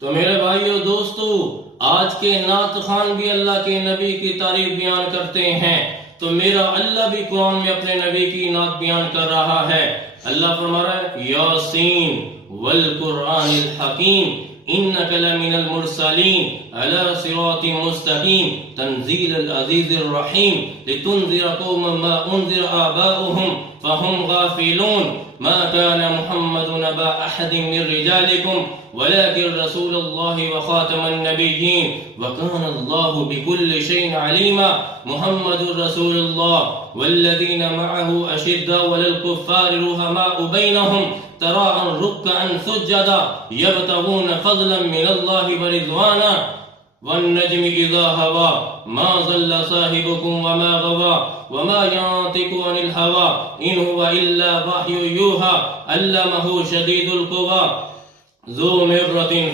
تو میرے بھائیو دوستو، آج کے نعت خوان بھی اللہ کے نبی کی تعریف بیان کرتے ہیں، تو میرا اللہ بھی قرآن میں اپنے نبی کی نعت بیان کر رہا ہے۔ اللہ فرما رہا ہے یاسین والقرآن الحکیم انک لمن المرسلین علی صراط مستقیم تنزیل العزیز الرحیم لتنذر قوما ما انذر آباؤهم فهم غافلون ما كان محمد نبا أحد من رجالكم ولكن رسول الله وخاتم النبيين وكان الله بكل شيء عليما محمد رسول الله والذين معه أشداء على الكفار رحماء بينهم تراهم ركعا سجدا يبتغون فضلا من الله ورضوانا والنجم إذا هوى ما ضل صاحبكم وما غوى وما ينطق عن الهوى إن هو إلا وحي يوحى علمه شديد القوى ذو مرة